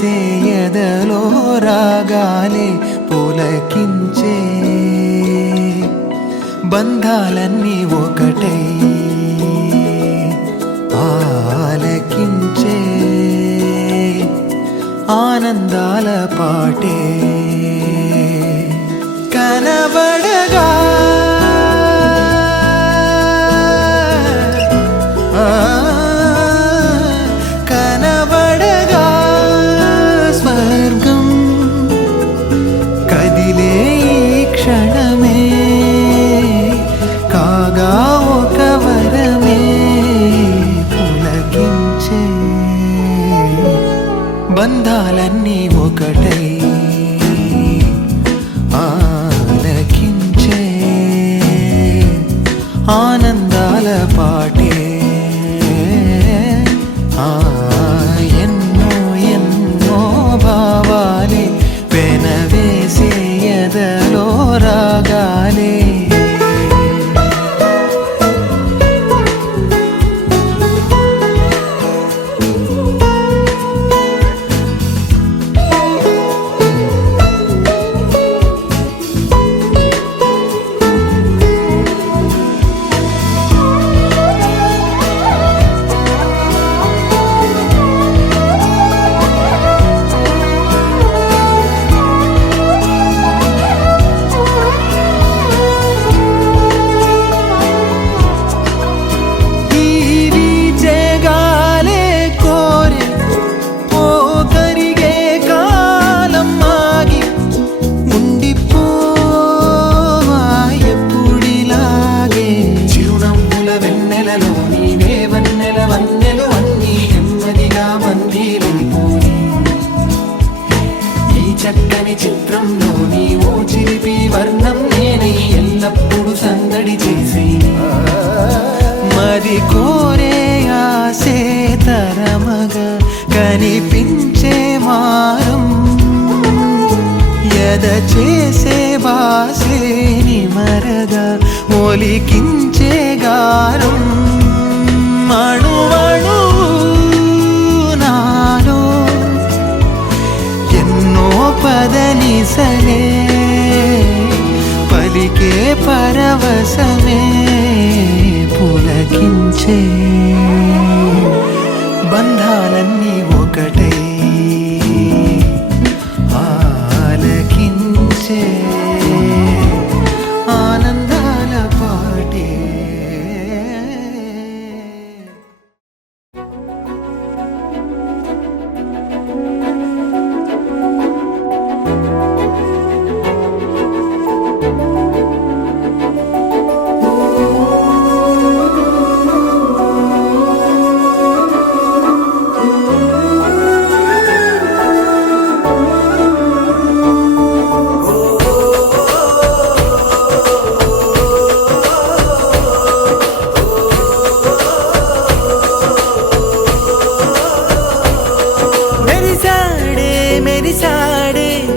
పెనవేసే ఎదలో రాగాలే పులకించే బంధాలన్నీ ఒకటై ఆలకించే ఆనందాల పాటే కనబడగా కనబడగా స్వర్గం కదిలే ఈ క్షణమే కాగా ఒక వరమే పులకించే బంధాలన్నీ ఒకటై ఆలకించే ఆనందాల పాటే ఎన్నో ఎన్నో భావాలే పెనవేసే ఎదలో రాగాలే చక్కని చిత్రంలోని ఓ చిలిపి వర్ణం నేనై ఎల్లప్పుడూ సందడి చేసి మది కోరే ఆసే తరమగా కనిపించే మారం ఎద చేసే బాసే నిమరగా ఒలికించే గారం అణువణు నాలో ఎన్నో పదనిసలే పలికే పరవశమే పులకించే బంధాలన్నీ ఒకటై ఆలకించే ఆనందాల పాటే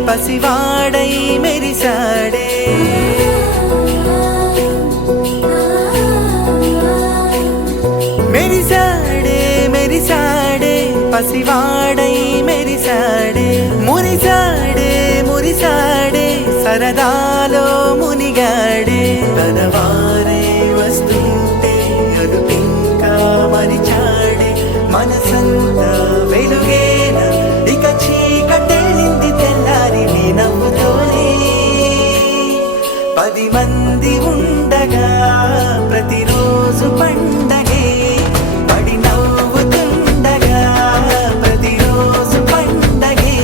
పసివాడై మెరిసాడే మెరిసాడే మెరిసాడే పసివాడై మెరిసాడే మురిసాడే మురిసాడే సరదాలో మునిగాడే తనవారే వస్తుంటే అదుపింకా మరిచాడే మనసంతా వెలుగేన ఇక చీకటెళ్ళింది తెల్లారి నీ నవ్వుతోనే 10 మంది ఉండగా ప్రతిరోజు పండగే పడి నవ్వుతుండగా ప్రతిరోజు పండగే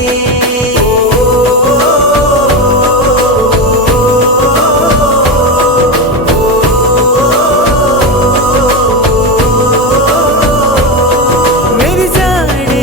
మెరిసాడే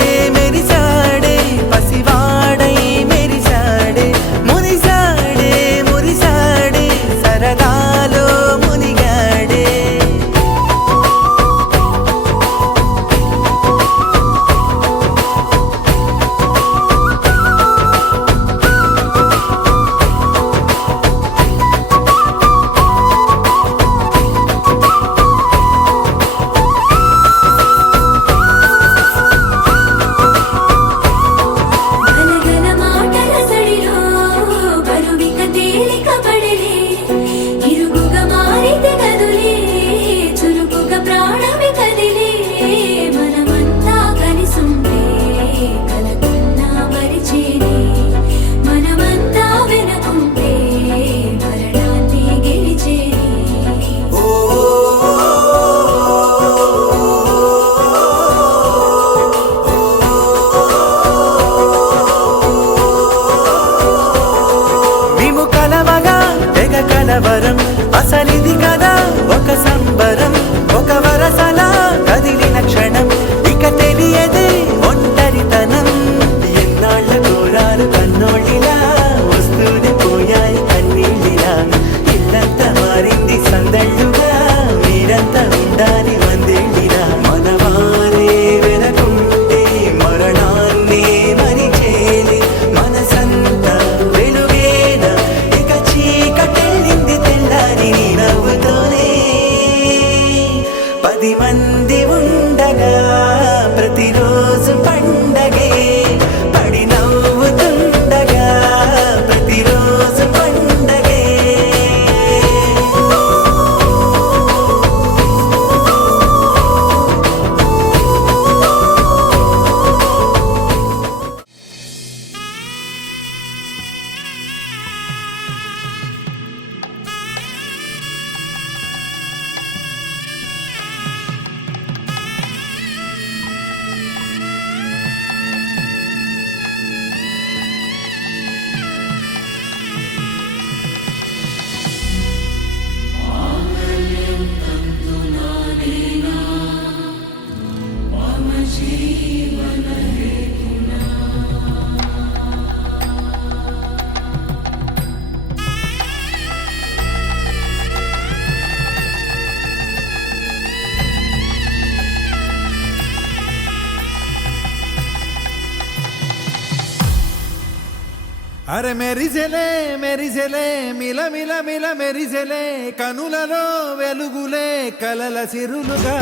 అరే మెరిసెలే మెరిసెలే మిల మిల మిల మెరిసెలే కనులలో వెలుగులే కలల సిరులుగా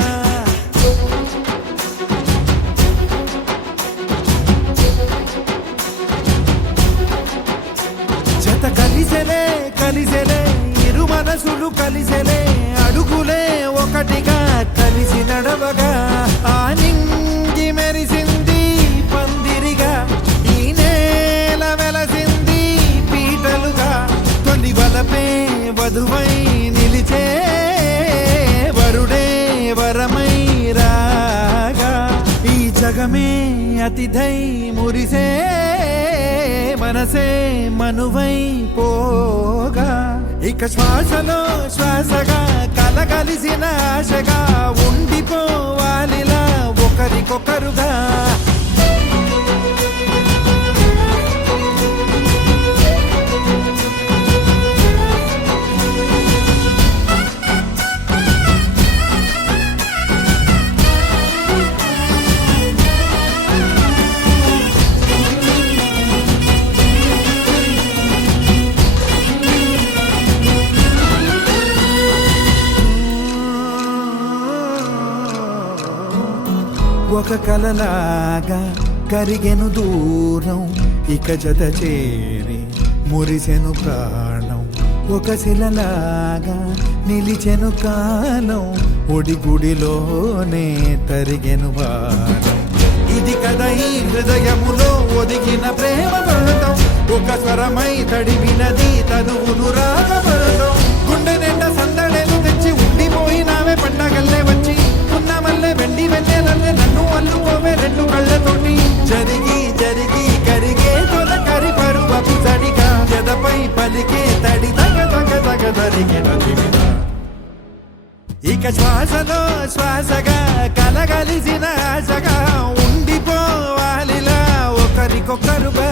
జత కలిసెలే కలిసెలే ఇరు మనసులు కలిసెలే అడుగులే ఒకటిగా కలిసి నడవగా ఆ నింగి మెరిసింది పందిరిగా ఈ నేల వెలసింది పీటలుగా తొలి వలపే వధువై నిలిచే వరుడే వరమై రాగా ఈ జగమే అతిథై మురిసే మనసే మనువై పోగా ఇక శ్వాసలో శ్వాసగా కలగలిసిన ఆశగా ఉండిపోవాలిలా ఒకరికొకరుగా ఒక కలలాగా కరిగెను దూరం ఇక జత చేరి మురిసెను ప్రాణం ఒక శిలలాగా నిలిచెను కాలం ఒడిగుడిలోనే తరిగెను భారం ఇది కదా ఈ హృదయములో ఒదిగిన ప్రేమ పడతాం ఒక స్వరమై తడివినది తనువును రాగపడతాం గుండె నిండా సందడేలు తెచ్చి ఉండిపోయినావే పండగల్లే వచ్చి మల్లె వెండి వెన్నెలల్లే నన్ను అల్లుకోవే రెండు కళ్ళతోటి జరిగి జరిగి కరిగే తొలకరి పరువపు తడిగా జదపై పలికే తడి తగ తగ తగ తరిగిన దివిన ఇక శ్వాసలో శ్వాసగా కలగలిసిన ఆశగా ఉండిపోవాలిలా ఒకరికొకరుగా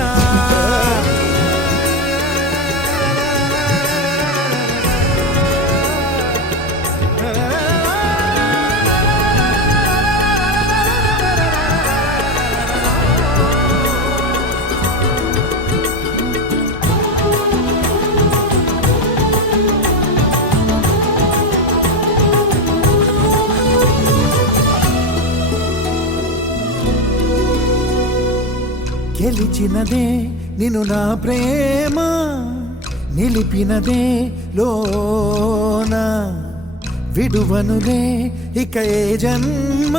గెలిచినదే నిన్ను నా ప్రేమ నిలిపినదే లోన విడువనులే ఇక ఏ జన్మ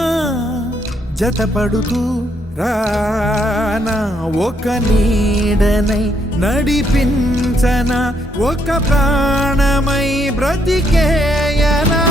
జతపడుతూ రానా ఒక నీడనై నడిపించన ఒక ప్రాణమై బ్రతికేయనా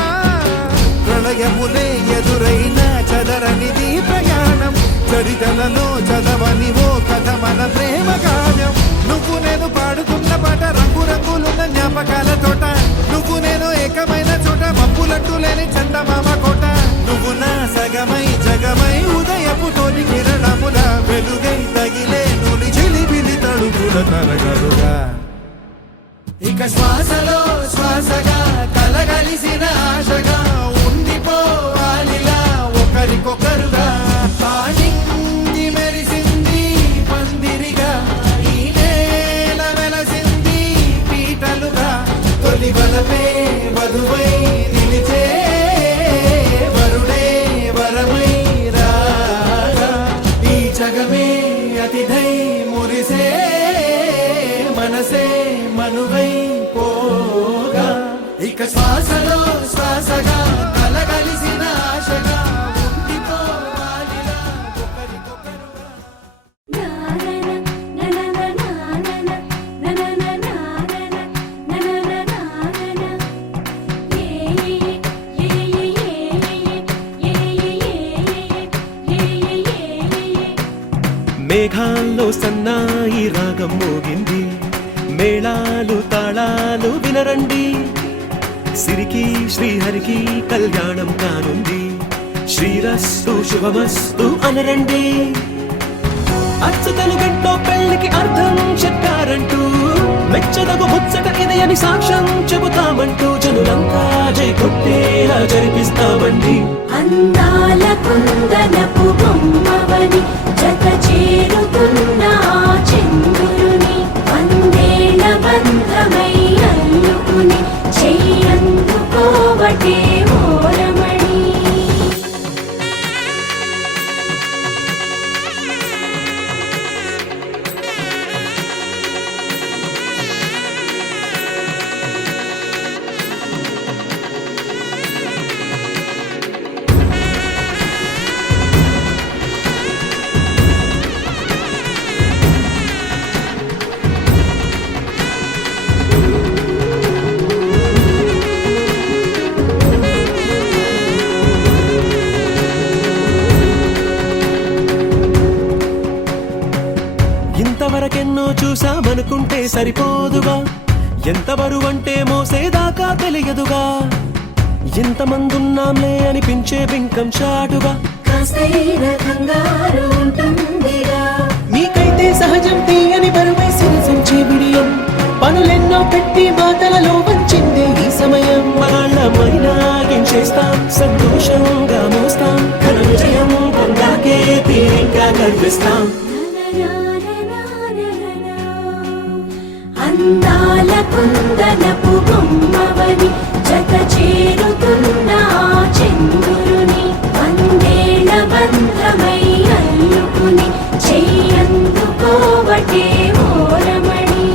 ప్రళయములే ఎదురైన చదరనిది ప్రయాణం చరితలలో చదవని ఓ కథ మన ప్రేమ గానం నువ్వు నేను పాడుతున్న పాట రంగు రంగులున్న జ్ఞాపకాల తోట నువ్వు నేను ఏకమైన చోట మబ్బులట్టు లేని చందమామ కోట నువ్వు నా సగమై జగమై ఉదయపు తోని కిరణముల వెలుగై తగిలే నులి చిలిబిలి తడుగుల తరగలుగా ఇక శ్వాసలో శ్వాసగా కలగలిసిన ఆశగా ఉండిపోవాలిలా ఒకరికొకరుగా నింగి మెరిసింది పందిరిగా ఈ నేల వెలసింది పీటలుగా తొలి వలపే వధువై నిలిచే వరుడే వరమై రాగా ఈ జగమే అతిథై మురిసే మనసే మనువై పోగా ఇక శ్వాసలో శ్వాసగా కలగలిసిన ఆశగా మేఘాల్లో సన్నాయి రాగం మోగింది మేళాలు తాళాలు వినరండి సిరికి శ్రీహరికి కళ్యాణం కానుంది శ్రీరస్తు శుభమస్తు అనరండి అచ్చతలు గంటో పెళ్లికి అర్థం చెప్పారంటూ మెచ్చదగు ముచ్చట ఇది అని సాక్ష్యం చెబుతామంటూ జనులంతా జై కొట్టేలా జరిపిస్తామండి అందాల కుందనపు బొమ్మవని జత చేరుతున్న ఆ చంద్రుని అనుకుంటే సరిపోదుగా, ఎంత బరువంటే మోసేదాకా తెలియదుగా, ఎంతమందున్నాంలే అనిపించే బింకం చాటుగా. కాస్తైన కంగారు ఉంటుందిగా, మీకైతే సహజం తీయని బరువే సిరసించే బిడియం, పనులెన్నో పెట్టి మాటలలో వంచిందే ఈ సమయం. మనాళ్ళమైనా గించేస్తాం, సంతోషంగా మోస్తాం, ఘన విజయం పొందాకే తీరిగ్గా కనిపిస్తాం. అందాల కుందనపు బొమ్మవని జత చేరుతున్న ఆ చంద్రుని వందేళ్ల బంధమై అల్లుకుని చెయ్యందుకోవటే ఓరమణి.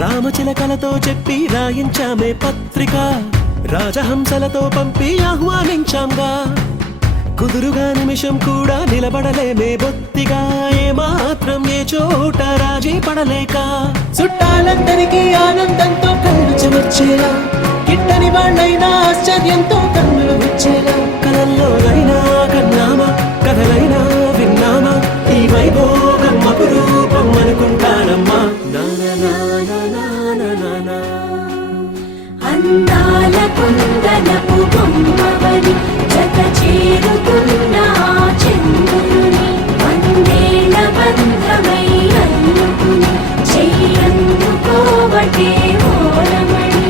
రామచిలకలతో చెప్పి రాయించామే పత్రిక, రాజహంసలతో పంపి ఆహ్వానించాంగా, కుదురుగా నిమిషం కూడా నిలబడలేమే బొత్తిగా, ఏమాత్రం ఏ చోట రాజీ పడలేక. చుట్టాలందరికీ ఆనందంతో కళ్ళు చెమర్చేలా, గిట్టని వాళ్ళైనా ఆశ్చర్యంతో కన్నులు వచ్చేలా, కలల్లోనైనా కన్నామా కథలైనా విన్నామా, ఈ వైభోగం అపురూపం అనుకుంటానమ్మా. అందాల కుందనపు బొమ్మవని జత చేరుతున్న ఆ చంద్రుని వందేళ్ల బంధమై అల్లుకుని చెయ్యందుకోవటే ఓరమణి.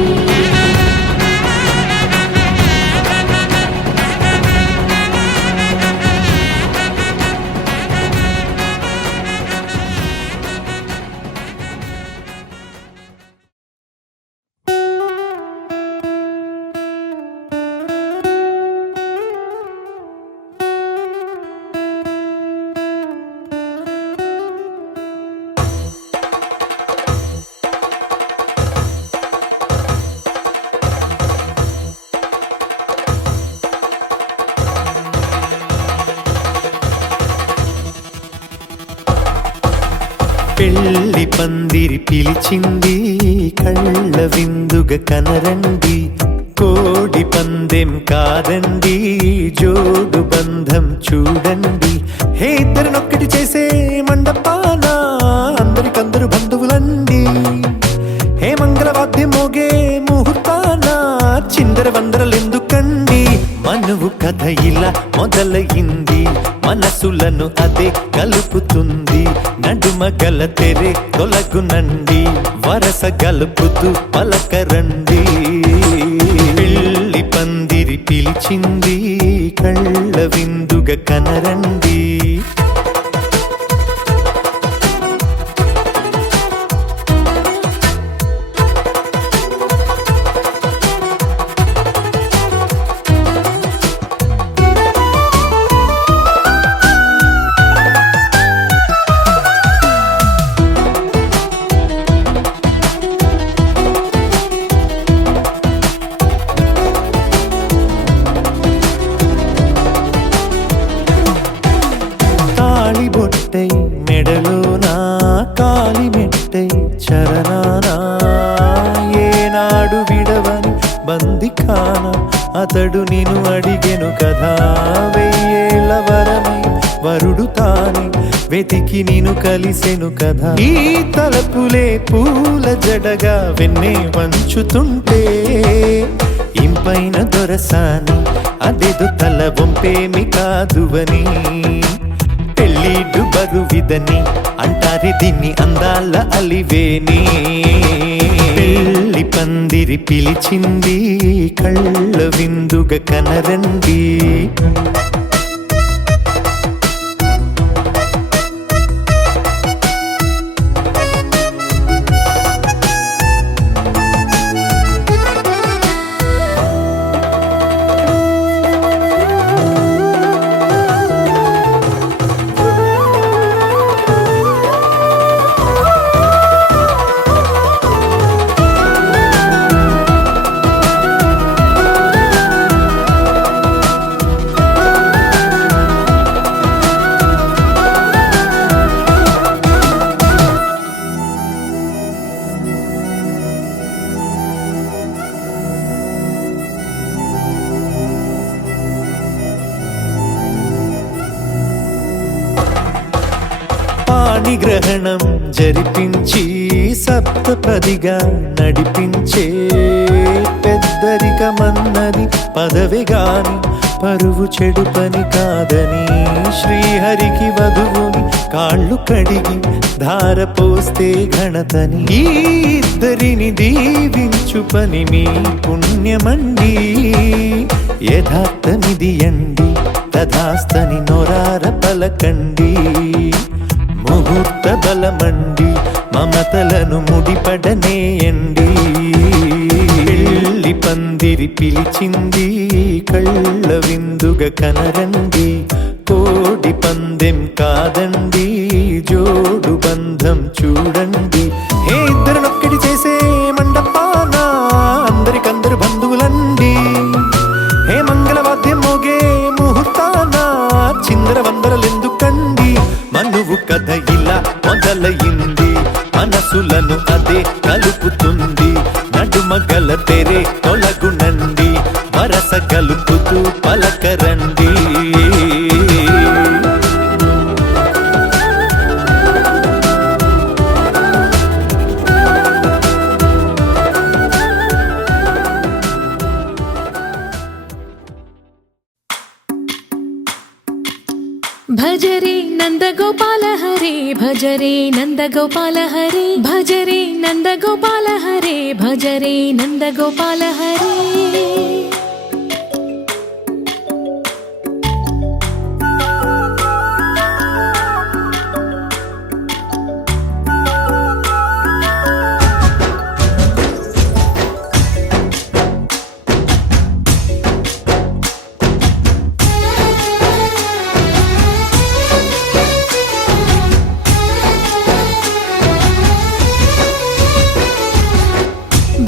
పెళ్లి పందిరి పిలిచింది, కళ్ళ విందుగా కనరండి, కోడి పందెం కాదండి, జోడు బంధం చూడండి. హే ఇద్దరినొక్కటి చేసే మండపాన అందరికందరు బంధువులండి, హే మంగళవాద్యం మోగే ముహూర్తాన చిందర వందరలెందుకండి. మనువు కథ ఇలా మొదలయింది, మనసులను అదే కలుపుతుంది, నడుమ గల తెరే తొలగునండి, వరస గలుపుతూ పలకరండి. పెళ్లి పందిరి పిలిచింది, కళ్ళ విందుగా కనరండి. బొట్టై మెడలోనా కాలి మెట్టై చరణానా, ఏనాడు విడవని బందిఖాన అతడు నిన్ను అడిగెను కదా, వెయ్యేళ్ల వరమై వరుడు తానే వెతికి నిన్ను కలిసెను కదా. ఈ తలపులే పూల జడగా వెన్నే వంచుతుంటే, ఇంపైన దొరసాని అదేదో తల వంపేమి కాదువని, పెళ్ళిడు బరువిదని అంటారే దీన్ని అందాల అలివేని. పెళ్లి పందిరి పిలిచింది, కళ్ళ విందుగా కనరండి. పాణిగ్రహణం జరిపించి సప్తపదిగా నడిపించే పెద్దరికమన్నది పదవి గాని పరువు చెడు పని కాదని శ్రీహరికి వధువుని కాళ్ళు కడిగి ధార పోస్తే ఘనతని ఈ ఇద్దరిని దీవించు పని మీ పుణ్యమండి యథార్థమిది అండి తథాస్తని నొరార పలకండి ముహూర్త బలమండి మమతలను ముడిపడనేయండి పెళ్లి పందిరి పిలిచింది కళ్ళ విందుగా కనరండి కోడి పందెం కాదండి జోడు బంధం చూడండి హే ఇద్దరినొక్కటి చేసే మండపాన అందరికందరు బంధువులండి హే మంగళవాద్యం మోగే ముహూర్తాన చిందర వందరలెందుకండి మనువు కథ ఇలా మొదలయింది మనసులను అదే కలుపుతుంది నడుమగల తెరే తొలగునండి వరస కలుపుతూ పలకరండి భజరే నందగోపాల హరే భజరే నందగోపాల హరే భజరే నందగోపాల హరే భజరే నందగోపాల హరే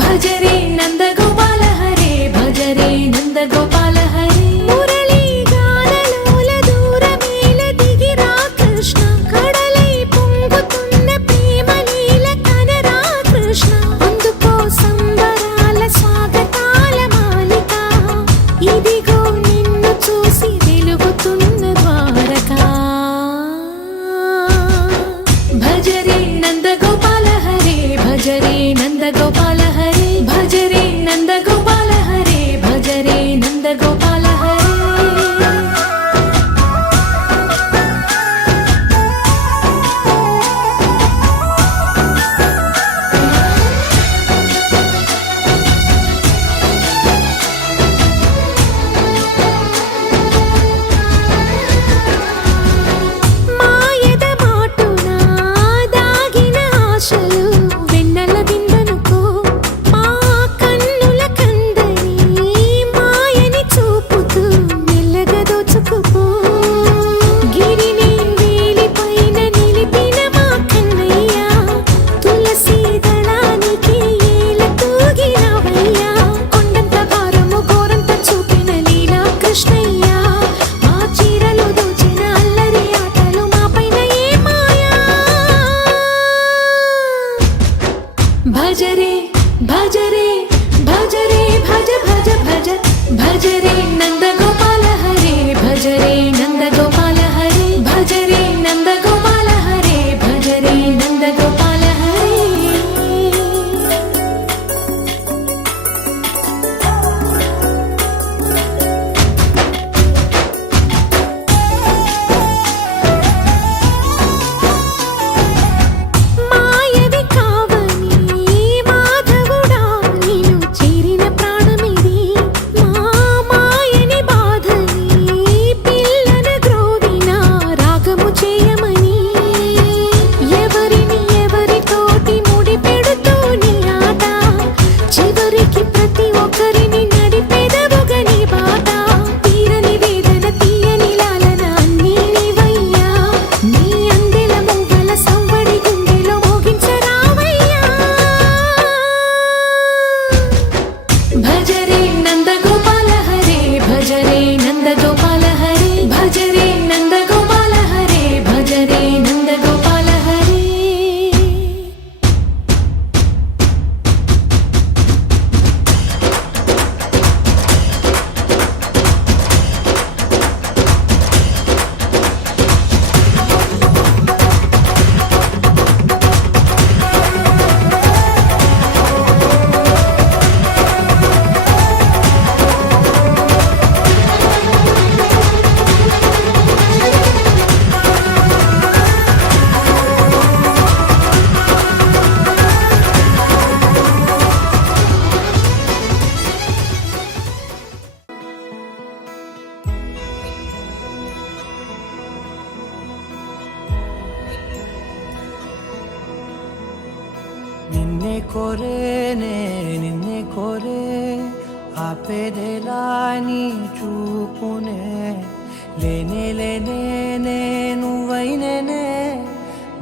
భజరే నందగోపాల హరే భజరే నందగోపాల హరే మురళీ గానలోల దూరమేల దిగిరా కృష్ణ కడలై పొంగుతున్న ప్రేమలీల కనరా కృష్ణ అందుకో సంబరాల స్వాగతాల మాలిక ఇదిగో నిన్ను చూసి వెలుగుతున్న ద్వారకా భజరే నందగోపాల హరే భజరే నందగోపాల హరే భజరే నందగోపాల హరే భజరే నందగోపాల హరే మాయద మాటున దాగిన ఆశలు వెన్నెల విందనుకో మా కన్నుల కందని మాయని చూపుతూ మెల్లగా దోచుకుపో గిరిని వేలిపైన నిలిపిన మా కన్నయ్య తులసి దళానికి ఏల తూగినవయ్యా కొండంత భారము గోరంత చూపిన లీలా కృష్ణయ్య మా చీరలు దోచిన అల్లరి ఆటలు మా పైన ఏ మాయా భజరే భజరే భజరే భజ భజ భజ భజరే నందగోపాల హరే భజరే నందగోపాల హరే భజరే నందగోపాల హరే భజరే నందగోపాల హరే మాయవి కావని మాధవుడా నీను చేరిన ప్రాణమిది మా మాయని బాధని పిల్లన గ్రోవి కోరేనే నిన్నే కోరే ఆపేదేలా నీ చూపునే లేనే లేనే నువ్వైనేనే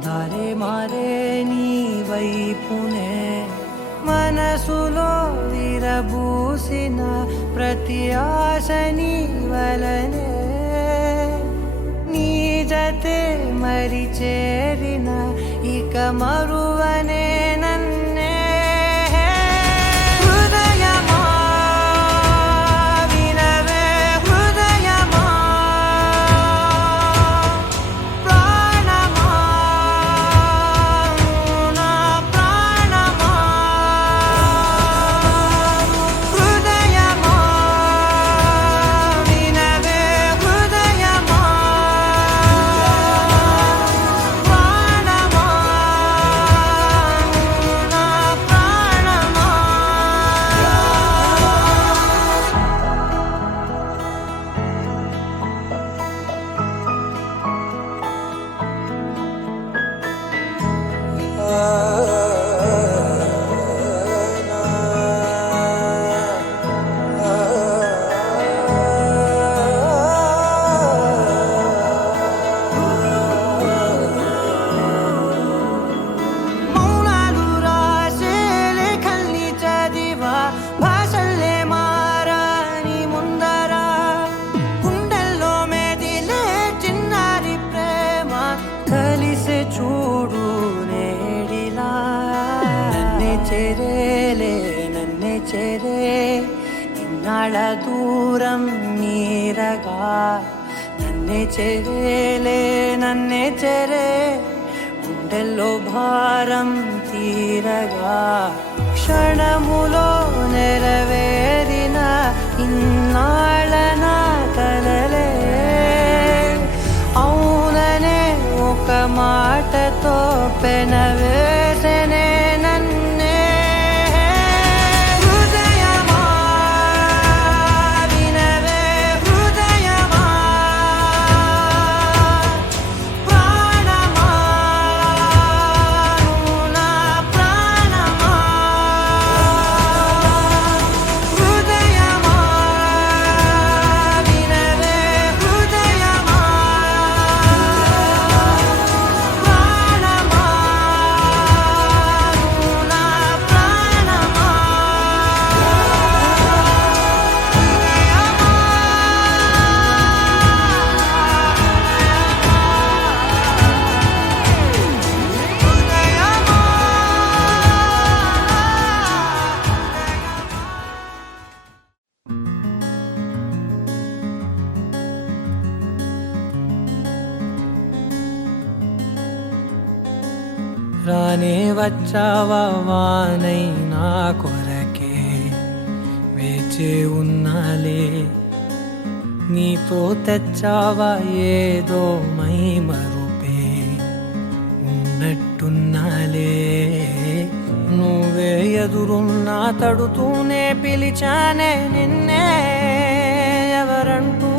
దారే మారే నీ వైపునే మనసులో విరబూసిన ప్రతి ఆశ నీ వలనే నీ జతే మరి చేరిన ఇక మరువనే నన్నే హృదయమా వినవే హృదయమా ప్రాణమా నా ప్రాణమా హృదయమా వినవే హృదయమా ప్రాణమా నా ప్రాణమా మౌనాలు రాసే లేఖల్ని చదివా భాషల్లే మారాని ముందర గుండెల్లో మెదిలే చిన్నారి ప్రేమ కలిసే చూడు నేడిలా నన్నే చేరే ఇన్నాళ్ళ దూరం మీరగా నన్నే చేరే గుండెల్లో భారం తీరగా క్షణములో నెరవేరిన ఇన్నాళ్ళ నా కలలే అవుననే ఒక మాటతో పెనవేసనే నన్నే హృదయమా వినవే హృదయమా ప్రాణమా నా ప్రాణమా హృదయమా వినవే హృదయమా ప్రాణమా నా ప్రాణమా రానే వచ్చావా వానై నా కొరకే వేచే ఉన్నాలే నీతో తెచ్చావా ఏదో మై మరుపే ఉన్నట్టున్నాలే నువ్వే ఎదురున్నా తడుతూనే పిలిచానే నిన్నే ఎవరంటూ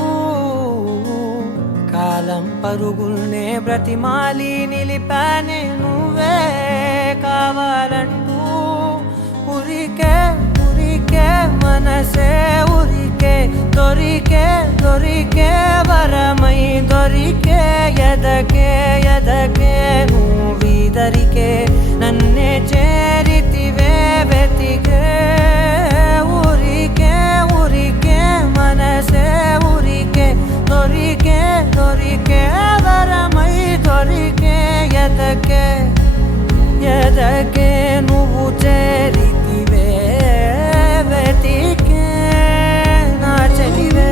కాలం పరుగుల్నే బ్రతిమాలి నిలిపానే నువ్వే కావాలంటూ ఉరికే మనసే ఉరికే దొరికే వరమై దొరికే ఎదకే నువ్విదరికే నన్నే చేరితివే వెతికే ఊరికే మనసే ఊరికే దొరికే వరమై దొరికే ఎదకే నువ్వు చేరితివే వెతికే నా చెలివే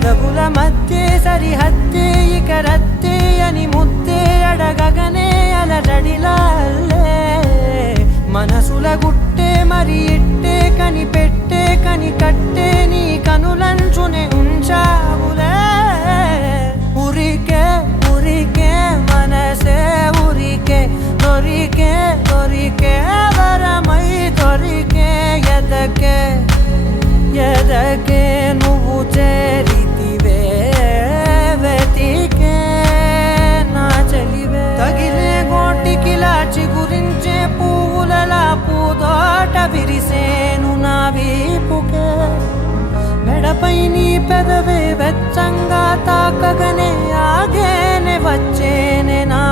పెదవుల మధ్య సరిహద్దే ఇక రద్దే అని ముద్దే అడగగనే అలరడిలాల్లే మనసుల గుట్టే మరి ఇట్టే కనిపెట్టే కనికట్టే నీ కనులంచునే ఉంచావులే ఉరికే ఉరికే మనసే ఉరికే దొరికే దొరికే వరమై దొరికే ఎదకే నువ్వు చేరితివే వెతికే నా చెలివే తగిలే గోటికిలా చిగురించే పువ్వులలా పూదోట విరిసేను నా వీపుకే మెడపై నీ పెదవే వెచ్చంగా తాకగనే ఆగేనే వచ్చేనే నా